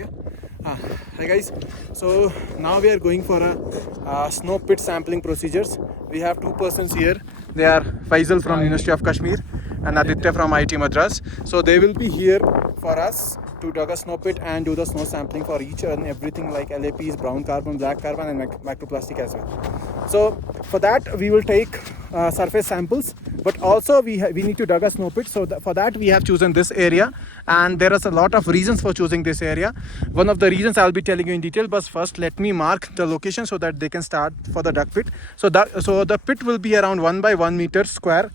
Okay. Hi guys. So now we are going for a snow pit sampling procedures. We have two persons here. They are Faisal from University of Kashmir and Aditya from IIT Madras. So they will be here for us to dug a snow pit and do the snow sampling for each and everything like LAPs, brown carbon, black carbon, and microplastic as well. So for that we will take surface samples, but also we need to dug a snow pit. So for that we have chosen this area, and there is a lot of reasons for choosing this area. One of the reasons I'll be telling you in detail, but first let me mark the location so that they can start for the dug pit. So the pit will be around 1 by 1 meter square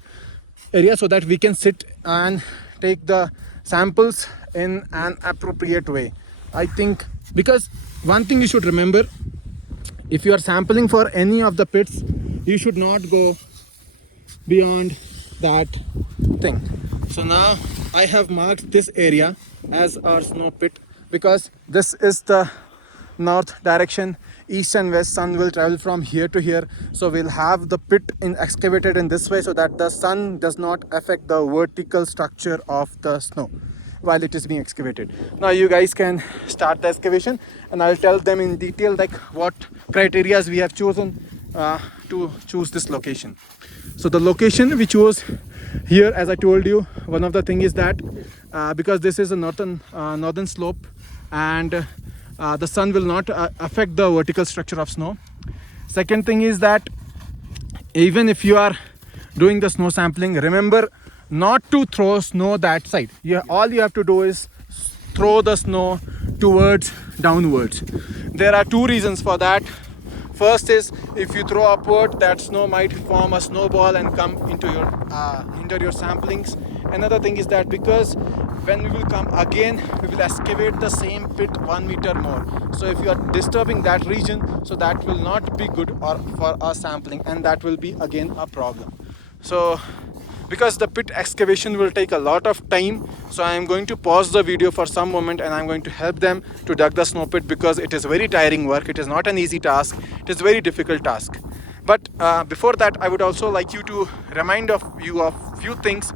area, so that we can sit and take the samples in an appropriate way. I think, because one thing you should remember, if you are sampling for any of the pits, you should not go beyond that thing. So now I have marked this area as our snow pit, because this is the north direction. East and west sun will travel from here to here, so we'll have the pit excavated in this way so that the sun does not affect the vertical structure of the snow while it is being excavated. Now you guys can start the excavation, and I'll tell them in detail like what criteria we have chosen to choose this location. So the location we chose here, as I told you, one of the thing is that because this is a northern slope, and the sun will not affect the vertical structure of snow. Second thing is that even if you are doing the snow sampling, remember not to throw snow that side. All you have to do is throw the snow downwards. There are two reasons for that. First is, if you throw upward, that snow might form a snowball and come into your hinder your samplings. Another thing is that because when we will come again, we will excavate the same pit 1 meter more. So if you are disturbing that region, so that will not be good for our sampling, and that will be again a problem. So because the pit excavation will take a lot of time, so I am going to pause the video for some moment, and I'm going to help them to dug the snow pit, because it is very tiring work. It is not an easy task. It is a very difficult task. But before that, I would also like you to remind you of few things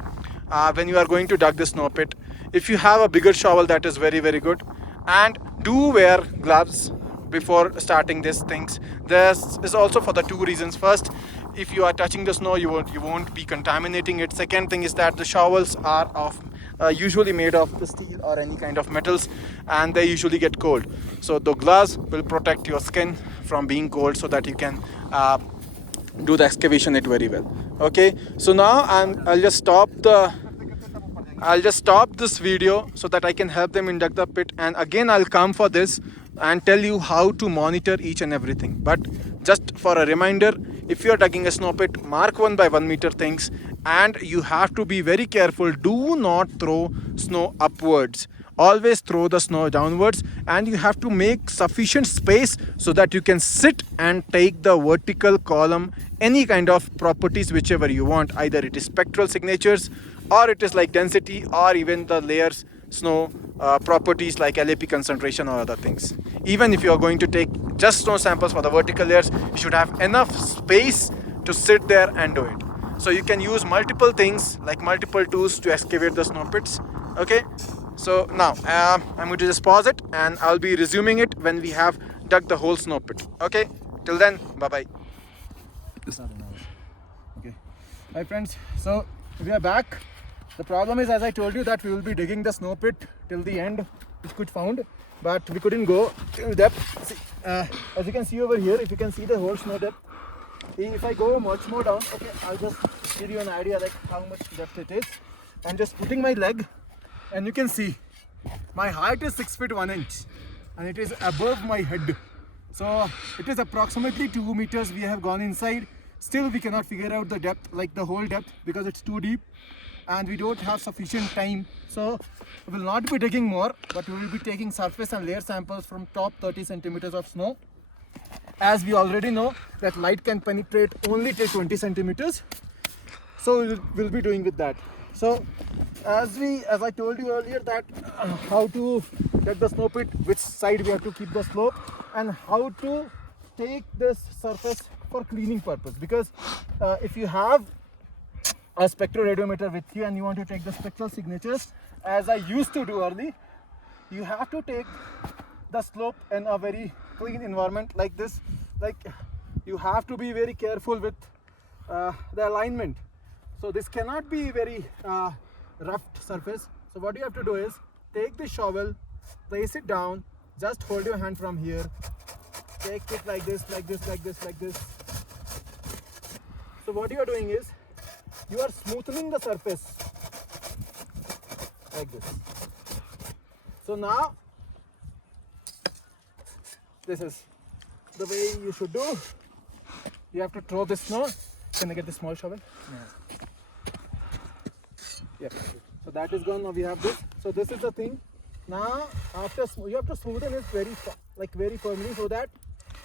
when you are going to dug the snow pit. If you have a bigger shovel, that is very, very good. And do wear gloves before starting these things. This is also for the two reasons. First, if you are touching the snow, you won't be contaminating it. Second thing is that the shovels are usually made of the steel or any kind of metals, and they usually get cold. So the gloves will protect your skin from being cold, so that you can do the excavation it very well. Okay, so now I'll just stop this video so that I can help them induct the pit, and again I'll come for this and tell you how to monitor each and everything. But just for a reminder, if you are digging a snow pit, mark 1 by 1 meter things, and you have to be very careful. Do not throw snow upwards. Always throw the snow downwards, and you have to make sufficient space so that you can sit and take the vertical column, any kind of properties whichever you want. Either it is spectral signatures, or it is like density, or even the layers snow properties like LAP concentration or other things. Even if you are going to take just snow samples for the vertical layers, you should have enough space to sit there and do it. So you can use multiple things like multiple tools to excavate the snow pits. Okay, so now I'm going to just pause it, and I'll be resuming it when we have dug the whole snow pit. Okay, till then, bye bye. Okay, hi friends, so we are back. The problem is, as I told you, that we will be digging the snow pit till the end, which could found, but we couldn't go till depth. See, as you can see over here, if you can see the whole snow depth, if I go much more down, okay, I'll just give you an idea like how much depth it is. I'm just putting my leg, and you can see my height is 6 feet 1 inch, and it is above my head. So it is approximately 2 meters we have gone inside. Still we cannot figure out the depth, like the whole depth, because it's too deep and we don't have sufficient time. So we will not be digging more, but we will be taking surface and layer samples from top 30 centimeters of snow. As we already know that light can penetrate only till 20 centimeters. So we'll be doing with that. So as I told you earlier, that how to get the snow pit, which side we have to keep the slope, and how to take this surface for cleaning purpose. Because if you have a spectroradiometer with you and you want to take the spectral signatures, as I used to do early, you have to take the slope in a very clean environment like this. Like, you have to be very careful with the alignment. So this cannot be very rough surface. So what you have to do is take the shovel, place it down, just hold your hand from here, take it like this, like this, like this, like this. So what you are doing is you are smoothing the surface like this. So now this is the way you should do. You have to throw the snow. Can I get the small shovel? Yeah. So that is gone. Now we have this. So this is the thing. Now after you have to smoothen it very firmly so that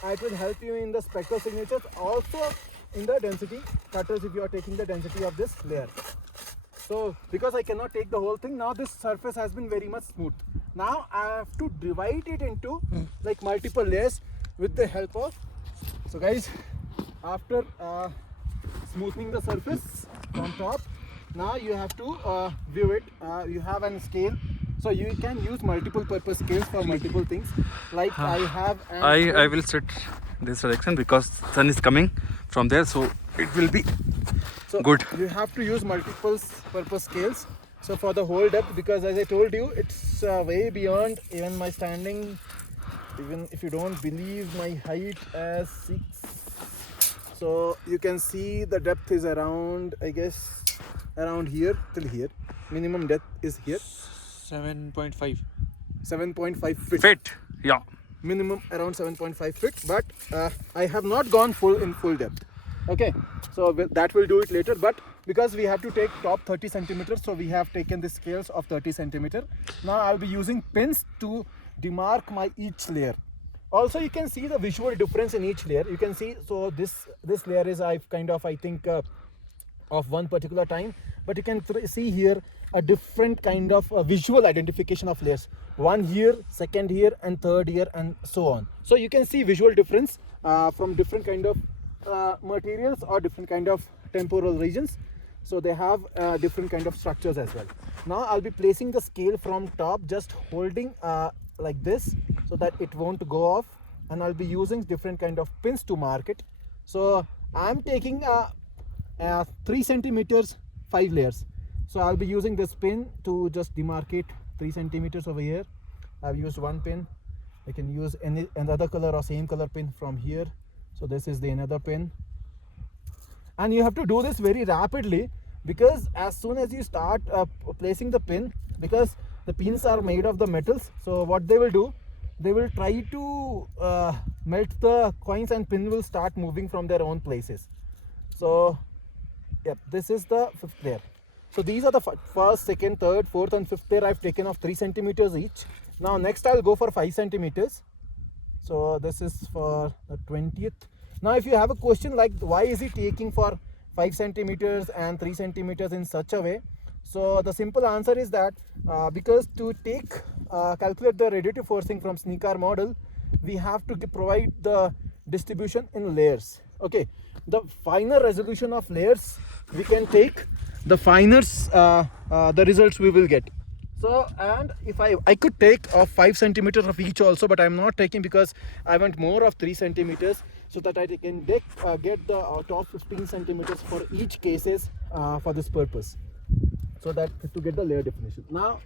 it will help you in the spectral signatures, also in the density cutters if you are taking the density of this layer. So because I cannot take the whole thing, now this surface has been very much smooth. Now I have to divide it into like multiple layers with the help of. So guys, after smoothing the surface from top, now you have to view it. You have an scale, so you can use multiple purpose scales for multiple things. Like I have I will set this direction because sun is coming from there, so it will be good. You have to use multiple purpose scales. So for the whole depth, because as I told you, it's way beyond even my standing. Even if you don't believe my height as 6, so you can see the depth is around, I guess, around here till here. Minimum depth is here. 7.5. 7.5 feet. Fit, yeah. Minimum around 7.5 feet, but I have not gone full depth. Okay, so that will do it later, but because we have to take top 30 centimeters, so we have taken the scales of 30 centimeter. Now I'll be using pins to demark my each layer. Also you can see the visual difference in each layer. You can see, so this layer is I think of one particular time, but you can see here a different kind of visual identification of layers. One here, second here, and third here, and so on. So you can see visual difference from different kind of materials or different kind of temporal regions. So they have different kind of structures as well. Now I'll be placing the scale from top, just holding like this so that it won't go off, and I'll be using different kind of pins to mark it. So I'm taking 3 centimeters 5 layers. So I'll be using this pin to just demarcate 3 centimeters over here. I've used one pin. I can use another color or same color pin from here. So this is the another pin, and you have to do this very rapidly, because as soon as you start placing the pin, because the pins are made of the metals, so what they will do, they will try to melt the coins, and pin will start moving from their own places. So yeah, this is the 5th layer. So these are the first, second, third, fourth and 5th layer I've taken of 3 centimeters each. Now next I'll go for 5 centimeters. So this is for the 20th. Now if you have a question like why is it taking for 5 centimeters and 3 centimeters in such a way, so the simple answer is that because to calculate the radiative forcing from Sneaker model, we have to provide the distribution in layers. Okay, the finer resolution of layers we can take, the finer the results we will get. So, and if I could take 5 centimeters of each also, but I'm not taking because I want more of 3 centimeters, so that I can get the top 15 centimeters for each cases for this purpose, so that to get the layer definition. Now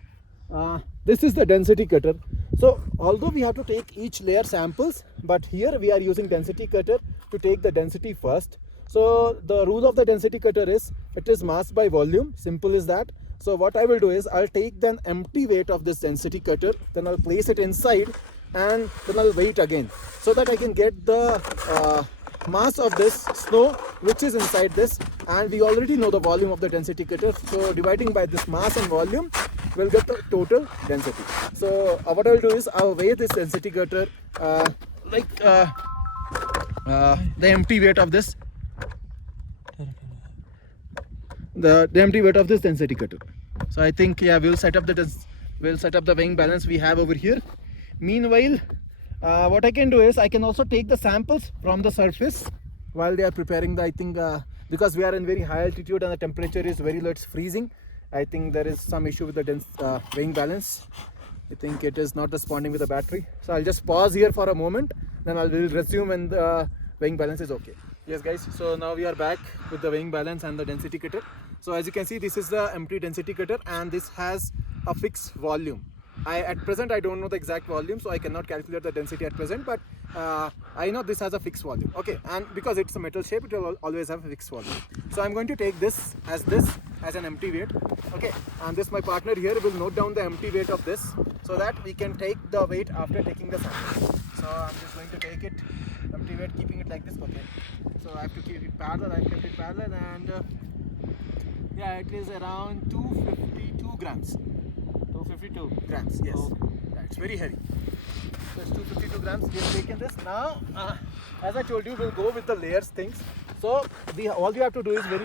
this is the density cutter. So although we have to take each layer samples, but here we are using density cutter to take the density first. So the rule of the density cutter is it is mass by volume, simple as that. So what I will do is I'll take the empty weight of this density cutter, then I'll place it inside, and then I'll wait again, so that I can get the mass of this snow which is inside this, and we already know the volume of the density cutter, so dividing by this mass and volume we'll get the total density. So what I'll do is I'll weigh this density cutter like the empty weight of this empty weight of this density cutter. So I think, yeah, we'll set up the weighing balance we have over here. Meanwhile, what I can do is I can also take the samples from the surface while they are preparing the, I think because we are in very high altitude and the temperature is very low, it's freezing. I think there is some issue with the weighing balance. I think it is not responding with the battery. So I'll just pause here for a moment, then I'll resume when the weighing balance is okay. Yes guys, so now we are back with the weighing balance and the density cutter. So as you can see, this is the empty density cutter and this has a fixed volume. At present I don't know the exact volume, so I cannot calculate the density at present, but I know this has a fixed volume. Okay, and because it's a metal shape, it will always have a fixed volume. So I'm going to take this as an empty weight. Okay, and this my partner here will note down the empty weight of this so that we can take the weight after taking the sample. So I'm just going to take it empty weight, keeping it like this. Okay, so I have to keep it parallel. I've kept it parallel, and yeah, it is around 252 grams. 252 grams, yes. Yeah, it's very heavy. So it's 252 grams. We have taken this. Now, as I told you, we'll go with the layers things. So all we have to do is be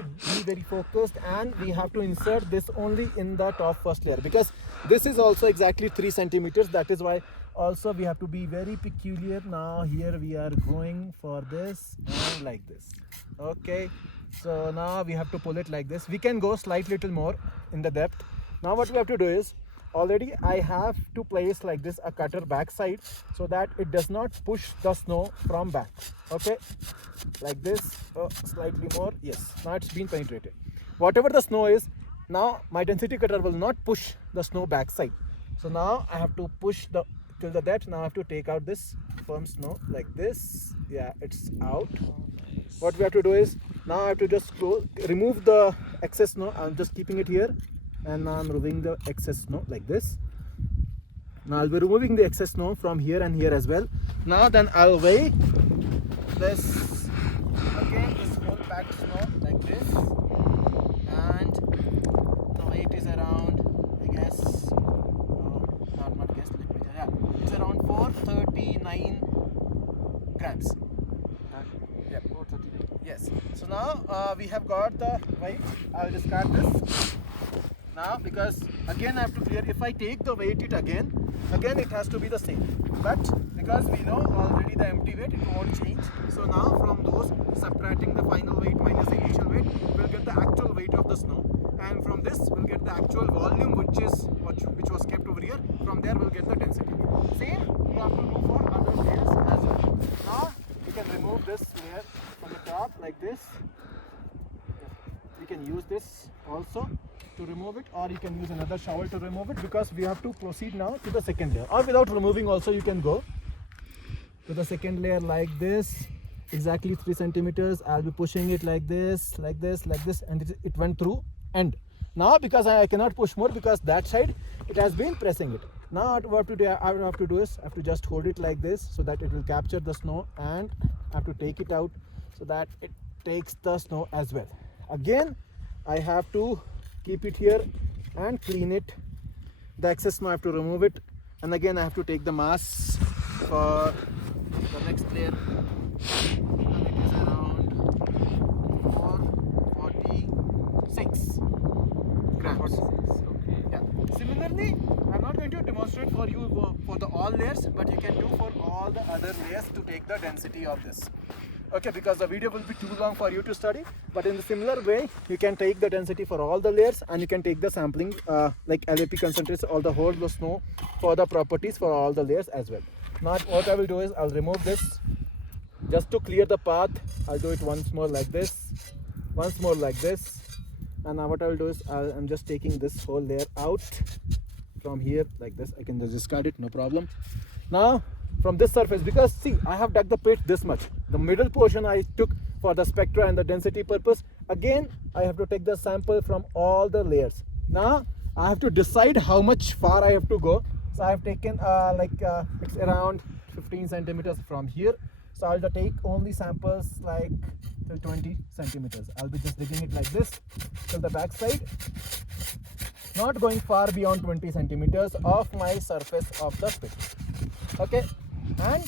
very focused, and we have to insert this only in the top first layer, because this is also exactly 3 centimeters. That is why also we have to be very peculiar. Now here we are going for this and like this. Okay, so now we have to pull it like this. We can go slightly little more in the depth. Now what we have to do is, already I have to place like this a cutter backside so that it does not push the snow from back. Okay, like this. Slightly more. Yes, now it's been penetrated. Whatever the snow is, now my density cutter will not push the snow backside. So now I have to push till the depth. Now I have to take out this firm snow like this. Yeah, it's out. What we have to do is, now I have to just remove the excess snow. I'm just keeping it here, and now I'm removing the excess snow like this. Now I'll be removing the excess snow from here and here as well. Now then I'll weigh this, again this whole packed snow like this, and the weight is around, I guess, not guess, yeah, it's around 439 grams. Yeah, 439. Yes. So now we have got the weight. I'll discard this. Now, because again I have to clear, if I take the weight it again it has to be the same, but because we know already the empty weight, it won't change. So now from those, subtracting the final weight minus the initial weight, we'll get the actual weight of the snow, and from this we'll get the actual volume which was kept over here. From there we'll get the density. Same we have to do for other layers as well. Now we can remove this layer from the top like this. We can use this also to remove it, or you can use another shovel to remove it, because we have to proceed now to the second layer, or without removing also you can go to the second layer like this, exactly 3 centimeters. I'll be pushing it like this, like this, like this, and it went through end. Now because I cannot push more, because that side it has been pressing it. Now what I have to do is I have to just hold it like this so that it will capture the snow, and I have to take it out so that it takes the snow as well. Again I have to keep it here and clean it. The excess snow I have to remove it, and again I have to take the mass for the next layer, and it is around 446 grams. Okay. Yeah. Similarly, I'm not going to demonstrate for you for the all layers, but you can do for all the other layers to take the density of this. Okay, because the video will be too long for you to study, but in the similar way you can take the density for all the layers, and you can take the sampling like LAP concentrates all the whole snow for the properties for all the layers as well. Now what I will do is I'll remove this just to clear the path. I'll do it once more like this, once more like this, and now what I will do is I'm just taking this whole layer out from here like this. I can just discard it, no problem. Now from this surface, because see I have dug the pit this much, the middle portion I took for the spectra and the density purpose. Again I have to take the sample from all the layers. Now I have to decide how much far I have to go. So I have taken it's around 15 centimeters from here. So I'll take only samples like till 20 centimeters. I'll be just digging it like this till the back side, not going far beyond 20 centimeters of my surface of the pit. Okay, and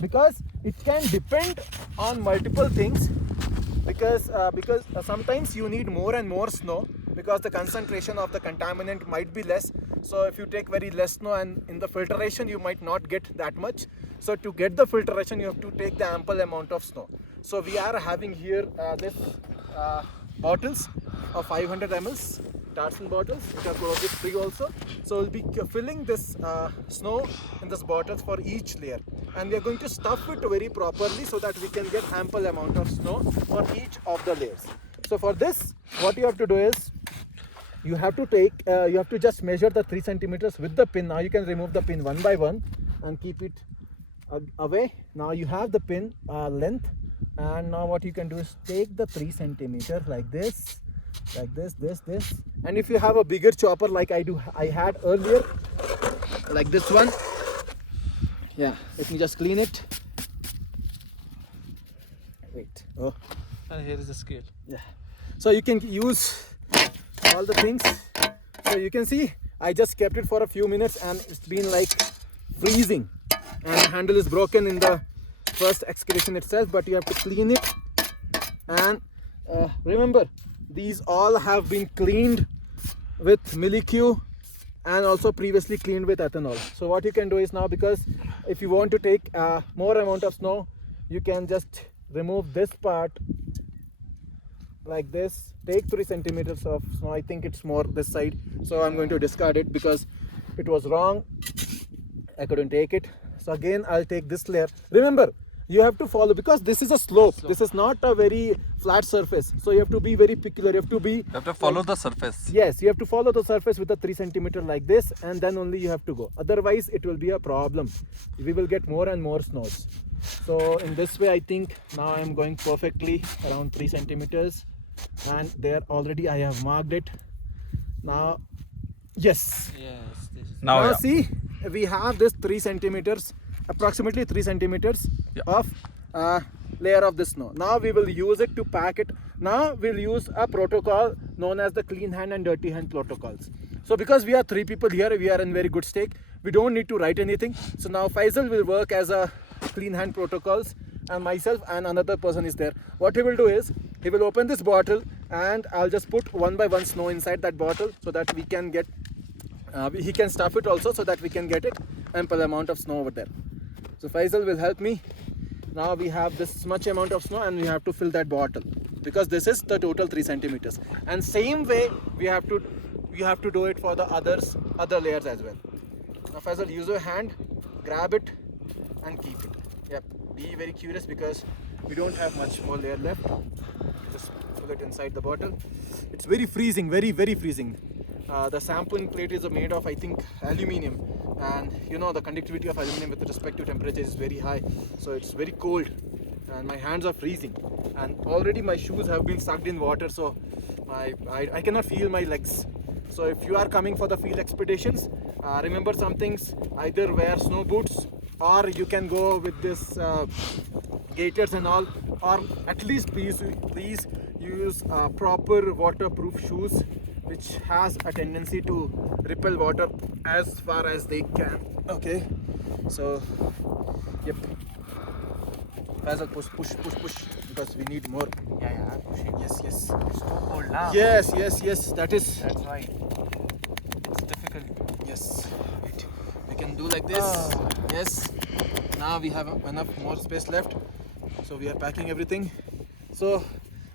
because it can depend on multiple things, because sometimes you need more and more snow, because the concentration of the contaminant might be less. So if you take very less snow, and in the filtration you might not get that much. So to get the filtration you have to take the ample amount of snow. So we are having here this bottles of 500 ml. Tartan bottles, which are probably free also. So we'll be filling this snow in these bottles for each layer, and we are going to stuff it very properly so that we can get ample amount of snow for each of the layers. So for this, what you have to do is, you have to just measure the 3 centimeters with the pin. Now you can remove the pin one by one and keep it away. Now you have the pin length, and now what you can do is take the 3 centimeter like this, this, and if you have a bigger chopper like I had earlier, like this one, yeah, let me just clean it. Wait, oh, And here is the scale. yeah, so you can use all the things. So you can see I just kept it for a few minutes and it's been like freezing, and the handle is broken in the first excavation itself, but you have to clean it. And remember, these all have been cleaned with Millicue and also previously cleaned with ethanol. So what you can do is now, because if you want to take more amount of snow, you can just remove this part like this, take 3 centimeters of snow. I think it's more this side, so I'm going to discard it because it was wrong, I couldn't take it. So again I'll take this layer. Remember, you have to follow, because this is a slope, this is not a very flat surface, so you have to be very peculiar. You have to follow the surface. Yes, you have to follow the surface with a 3 centimeter like this, and then only you have to go, otherwise it will be a problem. We will get more and more snows. So in this way, I think now I'm going perfectly around 3 centimeters, and there already I have marked it. Now, yes, Now, yeah. see, we have this 3 centimeters, approximately 3 centimeters of layer of the snow. Now we will use it to pack it. Now we'll use a protocol known as the clean hand and dirty hand protocols. So because we are 3 people here, we are in very good stake. We don't need to write anything. So now Faisal will work as a clean hand protocols, and myself and another person is there. What he will do is, he will open this bottle and I'll just put one by one snow inside that bottle so that we can get, he can stuff it also so that we can get it ample amount of snow over there. So Faisal will help me. Now we have this much amount of snow and we have to fill that bottle, because this is the total 3 centimeters. And same way we have to do it for the other layers as well. Now Faisal, use your hand, grab it and keep it. Yep, be very curious because we don't have much more layer left. Just pull it inside the bottle. It's very freezing, very freezing. The sampling plate is made of, I think, aluminium, and you know the conductivity of aluminium with respect to temperature is very high, so it's very cold and my hands are freezing, and already my shoes have been sucked in water, so I cannot feel my legs. So if you are coming for the field expeditions, remember some things: either wear snow boots, or you can go with this gaiters and all, or at least please use proper waterproof shoes which has a tendency to repel water as far as they can. Okay, so yep, Faisal, push, because we need more. Yeah, I'm pushing. Yes. It's too cold now. Yes, that is. That's why. It's difficult. Yes, wait. We can do like this. Yes. Now we have enough more space left, so we are packing everything. So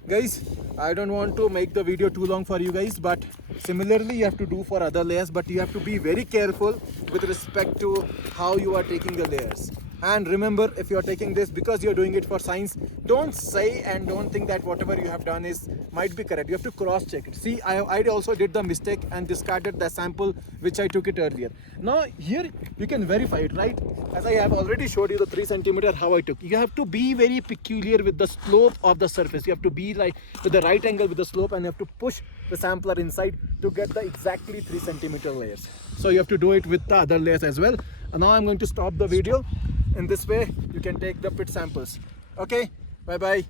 guys, I don't want to make the video too long for you guys, but similarly you have to do for other layers, but you have to be very careful with respect to how you are taking the layers. And remember, if you are taking this because you are doing it for science, don't say and don't think that whatever you have done might be correct. You have to cross check it. See, I also did the mistake and discarded the sample which I took it earlier. Now here you can verify it, right? As I have already showed you the 3 centimeter how I took. You have to be very peculiar with the slope of the surface. You have to be like with the right angle with the slope, and you have to push the sampler inside to get the exactly 3 centimeter layers. So you have to do it with the other layers as well. And now I'm going to stop the video. In this way you can take the pit samples. Okay, bye bye.